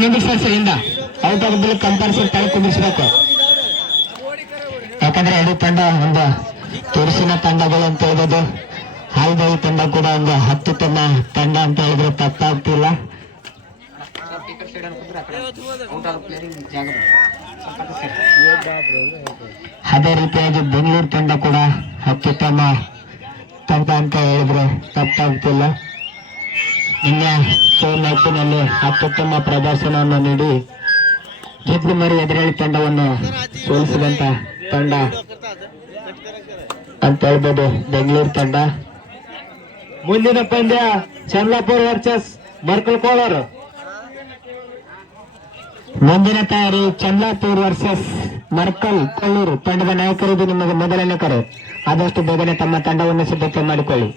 ಮುಂದಕ್ಕೆ ಸರ್ಸರಿಂದ out ಆಗೋದ್ರಲ್ಲಿ compulsory ತಲೆ ಕುದಿಸ್ಬೇಕು. ಯಾಕಂದ್ರೆ ಎರಡು ತಂಡ ಒಂದು ತುರುಸಿನ ತಂಡಗಳು ಅಂತ ಹೇಳ್ಬೋದು. ಹಾಲ್ಬಾಯಿ ತಂಡ ಕೂಡ ಒಂದು ಅತ್ಯುತ್ತಮ ತಂಡ ಅಂತ ಹೇಳಿದ್ರೆ ತಪ್ಪಾಗ್ತಿಲ್ಲ. ಅದೇ ರೀತಿಯಾಗಿ ಬೆಂಗಳೂರು ತಂಡ ಕೂಡ ಅತ್ಯುತ್ತಮ ತಂಡ ಅಂತ ಹೇಳಿದ್ರೆ ತಪ್ಪಾಗ್ತಿಲ್ಲ. ನಿನ್ನೆ ಮ್ಯಾಚಿನಲ್ಲಿ ಅತ್ಯುತ್ತಮ ಪ್ರದರ್ಶನವನ್ನು ನೀಡಿ ಜಿದ್ಗುಮರಿ ಎದುರಾಳಿ ತಂಡವನ್ನು ಸೋಲಿಸಿದಂತ ತಂಡ ಅಂತ ಹೇಳ್ಬೋದು ಬೆಂಗಳೂರು ತಂಡ. ಮುಂದಿನ ಪಂದ್ಯ ಚಂದ್ಲಾಪುರ್ ವರ್ಸಸ್ ಮರ್ಕಲ್ಕೋಳರು. ಮುಂದಿನ ತಯಾರಿ ಚಂದ್ಲಾಪುರ್ ವರ್ಸಸ್ ಮರ್ಕಲ್ ಕೊಳ್ಳೂರು ತಂಡದ ನಾಯಕರು. ಇದು ನಿಮಗೆ ಮೊದಲನೇ ಕರೆ. ಆದಷ್ಟು ಬೇಗನೆ ತಮ್ಮ ತಂಡವನ್ನು ಸಿದ್ಧತೆ ಮಾಡಿಕೊಳ್ಳಿ.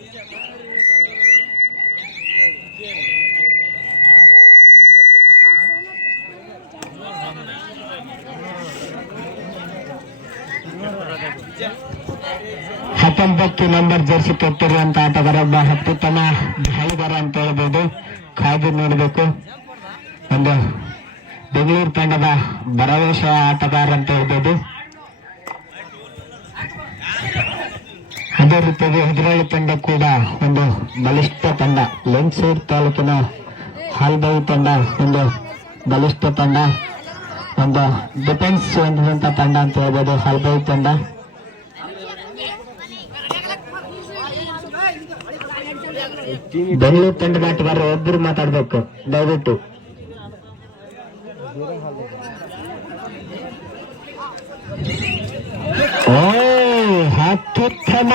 ಹತ್ತೊಂಬತ್ತು ನಂಬರ್ ಜರ್ಸಿ ತೊಟ್ಟಿರುವಂತ ಆಟಗಾರ ಒಬ್ಬ ಅತ್ಯುತ್ತಮ ದಾಳಿಗಾರ ಅಂತ ಹೇಳ್ಬೋದು. ಕಾಯ್ದು ನೋಡಬೇಕು. ಒಂದು ಬೆಂಗಳೂರು ತಂಡದ ಭರವಸೆ ಆಟಗಾರ ಅಂತ ಹೇಳ್ಬೋದು. ಅದೇ ರೀತಿಯಾಗಿ ಎದುರಾಳಿ ತಂಡ ಕೂಡ ಒಂದು ಬಲಿಷ್ಠ ತಂಡ. ಲೆಂಗ್ಸೂರ್ ತಾಲೂಕಿನ ಹಾಲ್ಬಾಯಿ ತಂಡ ಒಂದು ಬಲಿಷ್ಠ ತಂಡ, ಒಂದು ಡಿಫೆನ್ಸ್ ಹೊಂದಿದಂತ ತಂಡ ಅಂತ ಹೇಳ್ಬೋದು ಹಾಲ್ಬಾಯಿ ತಂಡ. ಬೆಂಗಳೂರು ತಂಡದ ಆಟಗಾರ ಒಬ್ಬರು ಮಾತಾಡ್ಬೇಕು ದಯವಿಟ್ಟು. ಅತ್ಯುತ್ತಮ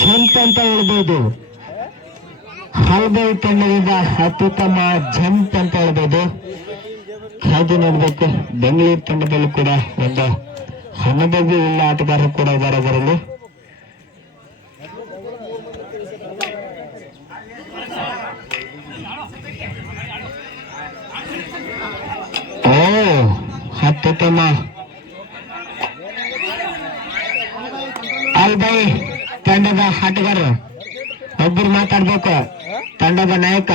ಜಂಪ್ ಅಂತ ಹೇಳ್ಬೋದು. ಹಾಲ್ಬಾಯಿ ತಂಡದಿಂದ ಅತ್ಯುತ್ತಮ ಜಂಪ್ ಅಂತ ಹೇಳ್ಬೋದು. ಕಾಯ್ದು ನೋಡ್ಬೇಕು. ಬೆಂಗಳೂರು ತಂಡದಲ್ಲಿ ಕೂಡ ಒಂದು ಅನುಭವಿ ಉಳ್ಳ ಆಟಗಾರರು ಕೂಡ ಇದ್ದಾರೆ ಅದರಲ್ಲಿ. ಅತ್ಯುತ್ತಮ ಹಾಲ್ಬಾಯಿ ತಂಡದ ಆಟಗಾರರು ಒಬ್ಬರು ಮಾತಾಡ್ಬೇಕು. ತಂಡದ ನಾಯಕ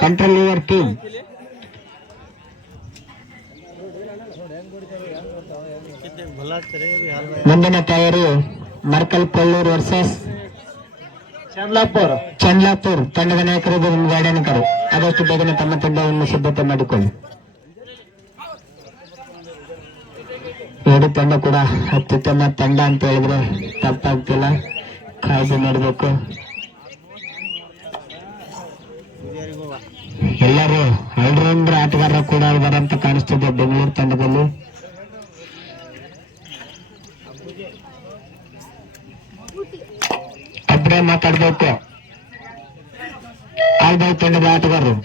ಕಂಟ್ರೋಲ್ ಯುವರ್ ಟೀಮ್. ಮುಂದಿನ ತಯಾರಿ ಮರ್ಕಲ್ ಕೊಳ್ಳೂರು ವರ್ಸಸ್ ಚಂದ್ಲಾಪುರ್ ತಂಡದ ನಾಯಕರು ಗಾರ್ಡನಿಕರು. ಆದಷ್ಟು ಬೇಗನೆ ತಮ್ಮ ತಂಡವನ್ನು ಸಿದ್ಧತೆ ಮಾಡಿಕೊಳ್ಳಿ. ಎರಡು ತಂಡ ಕೂಡ ಅತ್ಯುತ್ತಮ ತಂಡ ಅಂತ ಹೇಳಿದ್ರೆ ತಪ್ಪಾಗ್ತಿಲ್ಲ. ಕಾಯ್ದು ನೋಡ್ಬೇಕು. ಎಲ್ಲರೂ ಆಲ್ರೌಂಡರ್ ಆಟಗಾರರು ಕೂಡ ಇದ್ದಾರೆ ಅಂತ ಕಾಣಿಸ್ತಿದೆ ಬೆಂಗಳೂರು ತಂಡದಲ್ಲಿ. ಒಬ್ಬರೇ ಮಾತಾಡ್ಬೇಕು. ಹಾಲ್ಬಾಯಿ ತಂಡದ ಆಟಗಾರರು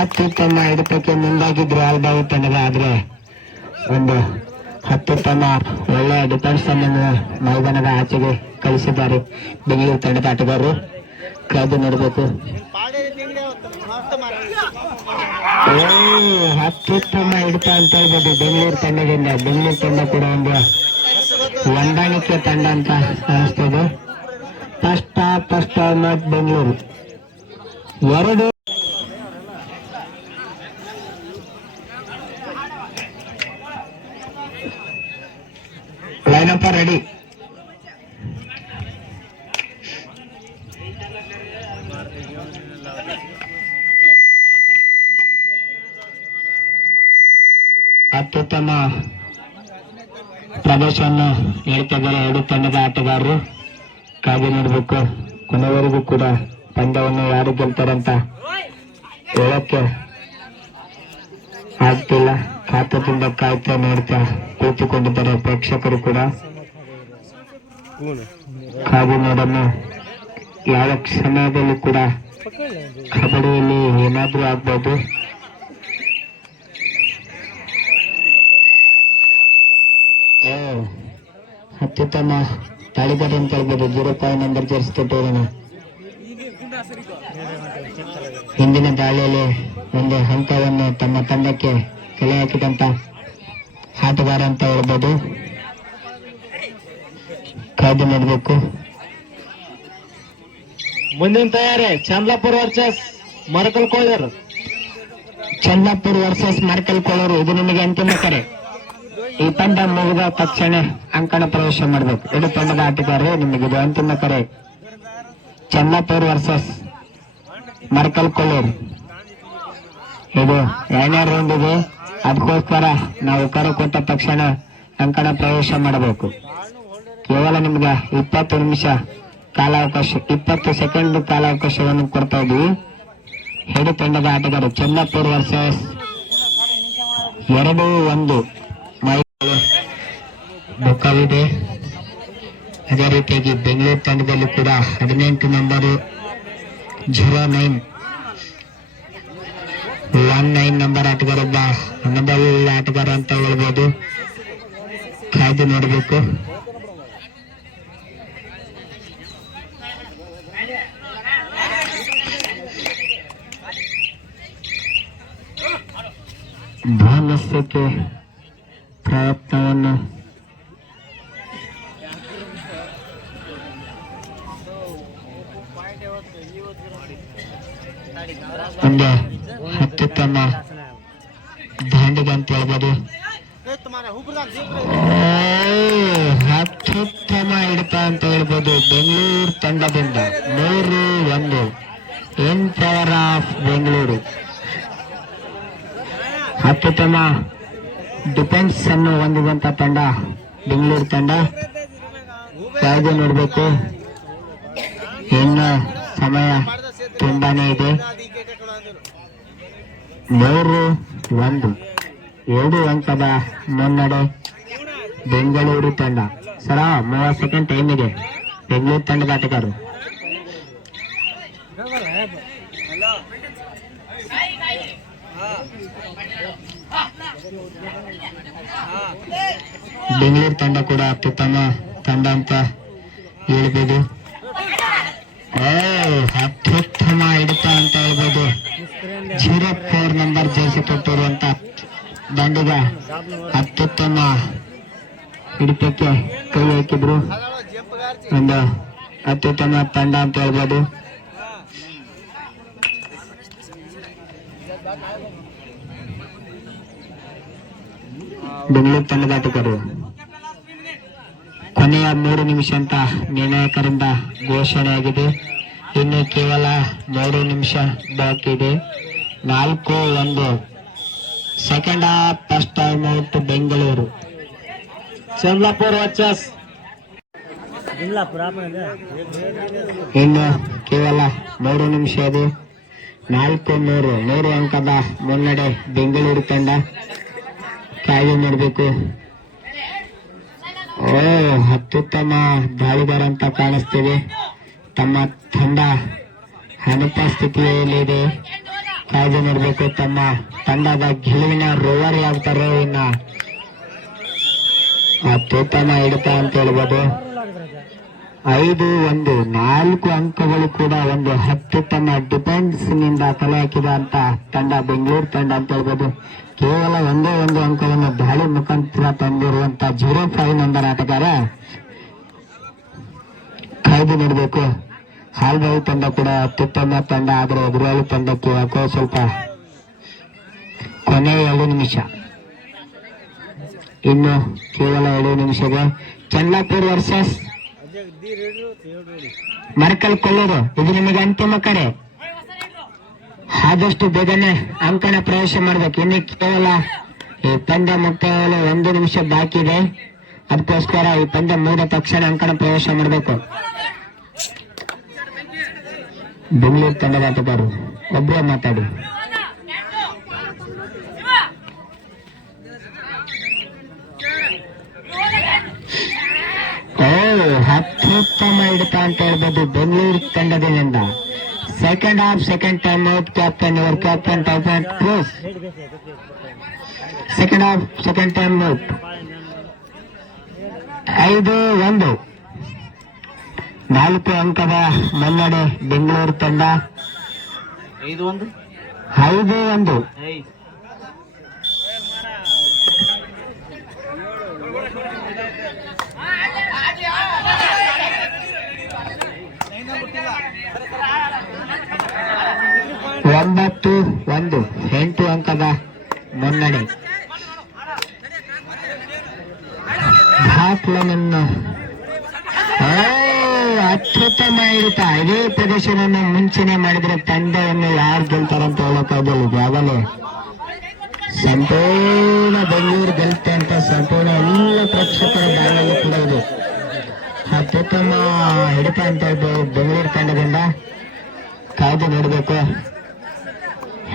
ಅತ್ಯುತ್ತಮ ಹಿಡಿತಕ್ಕೆ ಮುಂದಾಗಿದ್ರು ಹಾಲ್ಬಾಯಿ ತಂಡದ. ಆದ್ರೆ ಒಂದು ಅತ್ಯುತ್ತಮ ಒಳ್ಳೆಯ ಡಿಫೆನ್ಸ್ ಅನ್ನು ಮೈದಾನದ ಆಚೆಗೆ ಕಳಿಸಿದ್ದಾರೆ ಬೆಂಗಳೂರು ತಂಡದ ಆಟಗಾರರು. ಕಾಯ್ದು ನೋಡಬೇಕು. ಅತ್ಯುತ್ತಮ ಹಿಡಿತ ಅಂತ ಹೇಳ್ಬೋದು ಬೆಂಗಳೂರು ತಂಡದಿಂದ. ಬೆಂಗಳೂರು ತಂಡ ಕೂಡ ಒಂದು ಹೊಂದಾಣಿಕೆ ತಂಡ ಅಂತ ಅನಿಸ್ತದೆ. ಫಸ್ಟ್ ಮ್ಯಾಚ್ ಬೆಂಗಳೂರು ಎರಡು ಲೈನಪ್ಪ ರೆಡಿ. ಅತ್ಯುತ್ತಮ ಪ್ರದರ್ಶನ ನೀಡುತ್ತಿದ್ದಾರೆ ಎರಡು ತಂಡದ ಆಟಗಾರರು. ಕಾಯ್ದು ನೋಡಬೇಕು. ಕೊನೆವರೆಗೂ ಕೂಡ ಪಂದ್ಯವನ್ನು ಯಾರು ಗೆಲ್ತಾರಂತ ಹೇಳಕ್ಕೆ ಆಗ್ತಿಲ್ಲ. ಕಾತದಿಂದ ಕಾಯ್ತಾ ನೋಡ್ತಾ ಕುಳಿತುಕೊಂಡಿದ್ದಾರೆ ಪ್ರೇಕ್ಷಕರು ಕೂಡ. ಕಾದು ನೋಡನ್ನು ಯಾವ ಸಮಯದಲ್ಲಿ ಕೂಡ ಕಬಡ್ಡಿಯಲ್ಲಿ ಏನಾದ್ರೂ ಆಗ್ಬೋದು. ಅತ್ಯುತ್ತಮ ತಾಳಿಗಾರ ಅಂತ ಹೇಳ್ಬೋದು. 0 ನಂಬರ್ ಜರ್ಸಿ ತೊಟ್ಟಿರೋಣ. ಹಿಂದಿನ ದಾಳಿಯಲ್ಲಿ ಒಂದು ಹಂತವನ್ನು ತಮ್ಮ ತಂಡಕ್ಕೆ ಕಲೆ ಹಾಕಿದಂತ ಆಟಗಾರ ಅಂತ ಹೇಳ್ಬೋದು. ಕಾಯ್ದು ನೋಡಬೇಕು. ಮುಂದಿನ ತಯಾರಿ ಚಂದ್ಲಾಪುರ್ ವರ್ಸಸ್ ಮರಕಲ್ ಕೋಳೂರು. ಚಂದ್ಲಾಪುರ್ ವರ್ಸಸ್ ಮರಕಲ್ ಕೋಳೂರು. ಇದು ನಿಮಗೆ ಅಂತಿಮ ಕರೆ. ಈ ಪಂದ್ಯ ಮುಗಿದ ತಕ್ಷಣ ಅಂಕಣ ಪ್ರವೇಶ ಮಾಡಬೇಕು. ಎರಡು ತಂಡದ ಆಟಗಾರರು ನಿಮಗೆ ಇದು ಅಂತಿಮ ಕರೆ. ಚಂದ್ಲಾಪುರ್ ವರ್ಸಸ್ ಮರಕಲ್ ಕೋಳೂರು. ಇದು 2ನೇ ರೌಂಡ್ ಇದೆ. ಅದಕ್ಕೋಸ್ಕರ ನಾವು ಕರೆ ಕೊಟ್ಟ ತಕ್ಷಣ ಅಂಕಣ ಪ್ರವೇಶ ಮಾಡಬೇಕು. ಕೇವಲ ನಿಮ್ಗೆ 20 ನಿಮಿಷ ಕಾಲಾವಕಾಶ, 20 ಸೆಕೆಂಡ್ ಕಾಲಾವಕಾಶವನ್ನು ಕೊಡ್ತಾ ಇದ್ವಿ. ಎರಡು ತಂಡದ ಆಟಗಾರರು ಚಂದ್ಲಾಪುರ್ ವರ್ಸಸ್ 2-1 ಬೇಕಾಗಿದೆ. ಅದೇ ರೀತಿಯಾಗಿ ಬೆಂಗಳೂರು ತಂಡದಲ್ಲಿ ಕೂಡ 18 ನಂಬರ್ 19 ನಂಬರ್ ಆಟಗಾರೊಬ್ಬ ಅನುಭವಿ ಆಟಗಾರ ಅಂತ ಹೇಳ್ಬೋದು. ಕಾಯ್ದು ನೋಡಬೇಕು. ಬಾಲಸ್ಯಕ್ಕೆ ಪ್ರಯತ್ನವನ್ನು ಒಂದು ಅತ್ಯುತ್ತಮ ದಾಂಡಿಗೆ ಅಂತ ಹೇಳ್ಬೋದು. ಅತ್ಯುತ್ತಮ ಹಿಡಿತ ಅಂತ ಹೇಳ್ಬೋದು ಬೆಂಗಳೂರು ತಂಡದಿಂದ. 3-1 ಇನ್ ಪವರ್ ಆಫ್ ಬೆಂಗಳೂರು. ಅತ್ಯುತ್ತಮ ಡಿಫೆನ್ಸ್ ಅನ್ನು ಹೊಂದಿದಂತ ತಂಡ ಬೆಂಗಳೂರು ತಂಡ. ಕಾಯ್ದೆ ನೋಡಬೇಕು. ಇನ್ನು ಸಮಯ ತುಂಬಾನೇ ಇದೆ. 3-1 2 ಅಂಕದ ಮುನ್ನಡೆ ಬೆಂಗಳೂರು ತಂಡ. ಸರ 30 ಸೆಕೆಂಡ್ ಟೈಮ್ ಇದೆ ಬೆಂಗಳೂರು ತಂಡದ ಆಟಗಾರರು. ಬೆಂಗಳೂರು ತಂಡ ಕೂಡ ಅತ್ಯುತ್ತಮ ತಂಡ ಅಂತ ಹೇಳ್ಬೋದು. ಅತ್ಯುತ್ತಮ ಹಿಡಿತ ಅಂತ ಹೇಳ್ಬೋದು. 04 ನಂಬರ್ ಜರ್ಸಿ ತೊಟ್ಟಿರುವಂತ ದಂಡಿಗ ಅತ್ಯುತ್ತಮ ಹಿಡಿತಕ್ಕೆ ಕೈ ಹಾಕಿದ್ರು. ಒಂದು ಅತ್ಯುತ್ತಮ ತಂಡ ಅಂತ ಹೇಳ್ಬೋದು. ಬೆಂಗಳೂರು ತಂಡದ ಆಟಗಾರರು ಕೊನೆಯ 3 ನಿಮಿಷ ಅಂತ ನಿರ್ಣಾಯಕರಿಂದ ಘೋಷಣೆಯಾಗಿದೆ. ಇನ್ನು ಕೇವಲ 3 ನಿಮಿಷ ಬಾಕಿ ಇದೆ. 4-1 second half. First time out Bengaluru. Chandlapur versus ಇನ್ನು ಕೇವಲ 3 ನಿಮಿಷ ಇದೆ. 4-3 3 ಅಂಕದ ಮುನ್ನಡೆ ಬೆಂಗಳೂರು ತಂಡ. ಕಾಯ್ದೆ ನೋಡಬೇಕು. ಅತ್ಯುತ್ತಮ ದಾಳಿಗಾರ ಅಂತ ಕಾಣಿಸ್ತಿದೆ. ತಮ್ಮ ತಂಡ ಅನುಪಸ್ಥಿತಿಯಲ್ಲಿದೆ. ಕಾಯ್ದೆ ನೋಡಬೇಕು. ತಮ್ಮ ತಂಡದ ಗೆಲುವಿನ ರೋವರ್ ಯಾವ್ತಾರೆ. ಇನ್ನ ಅತ್ಯುತ್ತಮ ಹಿಡಿತ ಅಂತ ಹೇಳ್ಬೋದು. 5-1 4 ಅಂಕಗಳು ಕೂಡ ಒಂದು ಅತ್ಯುತ್ತಮ ಡಿಫೆನ್ಸ್ ನಿಂದ ಕಲೆ ಹಾಕಿದ ಅಂತ ತಂಡ ಬೆಂಗಳೂರು ತಂಡ ಅಂತ ಹೇಳ್ಬೋದು. ಕೇವಲ 1 ಅಂಕವನ್ನು ದಾಳಿ ಮುಖಾಂತರ ತಂದಿರುವಂತ 05 ನಂಬರ್ ಆಟಗಾರ. ಕಾಯ್ದು ನೋಡಬೇಕು. ಹಾಲ್ಬಾಯಿ ತಂಡ ಕೂಡ ಅತ್ಯುತ್ತಮ ತಂಡ. ಆದರೆ ಎದುರಾಳಿ ತಂಡಕ್ಕೆ ಯಾಕೋ ಸ್ವಲ್ಪ ಕೊನೆಯ 2 ನಿಮಿಷ. ಇನ್ನು ಕೇವಲ 2 ನಿಮಿಷಗೆ ಚಂದ್ಲಾಪುರ್ ವರ್ಸಸ್ ಮರಕಲ್ ಕೋಳೂರು. ಇದು ನಿಮಗೆ ಅಂತಿಮ ಕರೆ. ಆದಷ್ಟು ಬೇಗನೆ ಅಂಕಣ ಪ್ರವೇಶ ಮಾಡಬೇಕು. ಇನ್ನು ಕೇವಲ ಈ ಪಂದ್ಯ ಮುಕ್ತಾಯಲು 1 ನಿಮಿಷ ಬಾಕಿ ಇದೆ. ಅದಕ್ಕೋಸ್ಕರ ಈ ಪಂದ್ಯ ಮುಗಿದ ತಕ್ಷಣ ಅಂಕಣ ಪ್ರವೇಶ ಮಾಡಬೇಕು. ಬೆಂಗಳೂರು ತಂಡದ ಆಟಗಾರರು ಒಬ್ಬರೇ ಮಾತಾಡಿ. ಅತ್ಯುತ್ತಮ ಹಿಡಿತ ಅಂತ ಹೇಳ್ಬೋದು ಬೆಂಗಳೂರು ತಂಡದಿಂದ. Second half second time out. Captain your captain type close. Second half second time out. 5-1 4 ಅಂಕದ ಮುನ್ನಡೆ ಬೆಂಗಳೂರು ತಂಡ. 5-1 5-1 9-1 8 ಅಂಕದ ಮುನ್ನಡೆ. ದಾಖಲೆಯನ್ನು ಅತ್ಯುತ್ತಮ ಹಿಡಿತ. ಇದೇ ಪ್ರದರ್ಶನವನ್ನು ಮುಂಚೆನೆ ಮಾಡಿದ್ರೆ ತಂಡವನ್ನು ಯಾರು ಗೆಲ್ತಾರಂತ ಹೇಳಕ್ಕಾಗಲ್ಲ. ಈಗಾಗಲೇ ಸಂಪೂರ್ಣ ಬೆಂಗಳೂರು ಗೆಲ್ತೆ ಅಂತ ಸಂಪೂರ್ಣ ಎಲ್ಲ ಪ್ರೇಕ್ಷಕರ ಬಾಯಲ್ಲಿ ಕೂಡ ಇದೆ. ಅತ್ಯುತ್ತಮ ಹಿಡಿತ ಅಂತ ಹೇಳ್ಬೋದು ಬೆಂಗಳೂರು ತಂಡದಿಂದ. ಕಾಯ್ದು ನೋಡಬೇಕು.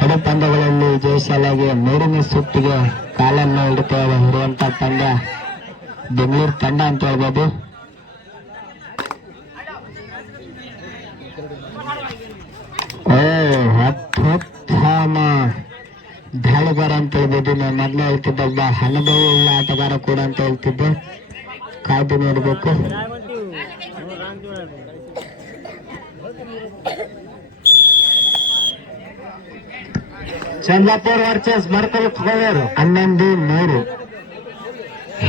ಎರಡು ಪಂದ್ಯಗಳಲ್ಲಿ ಜಯಶಾಲಾಗಿ 3ನೇ ಸುತ್ತಿಗೆ ಕಾಲನ್ನು ಹಿಡಿಯುವಂತ ತಂಡ ಬೆಂಗಳೂರು ತಂಡ ಅಂತ ಹೇಳ್ಬೋದು. ಅತ್ಯುತ್ತಮ ದಾಳಿಗಾರ ಅಂತ ಹೇಳ್ಬೋದು. ನಾನು ಮೊದಲೇ ಹೇಳ್ತಿದ್ದೆ ಒಬ್ಬ ಅನುಭವ ಉಳ್ಳ ಆಟಗಾರ ಕೂಡ ಅಂತ ಹೇಳ್ತಿದ್ದೆ. ಕಾಯ್ದು ನೋಡಬೇಕು. ಚಂದ್ಲಾಪುರ್ ವರ್ಸಸ್ ಮರಕಲ್ ಕೋಳೂರು 11-3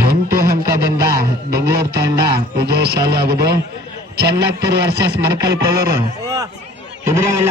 8 ಅಂಕದಿಂದ ಬೆಂಗಳೂರು ತಂಡ ವಿಜಯಶಾಲಿಯಾಗಿದೆ. ಚಂದ್ಲಾಪುರ್ ವರ್ಸಸ್ ಮರಕಲ್ ಕೋಳೂರು ಇದ್ರಲ್ಲ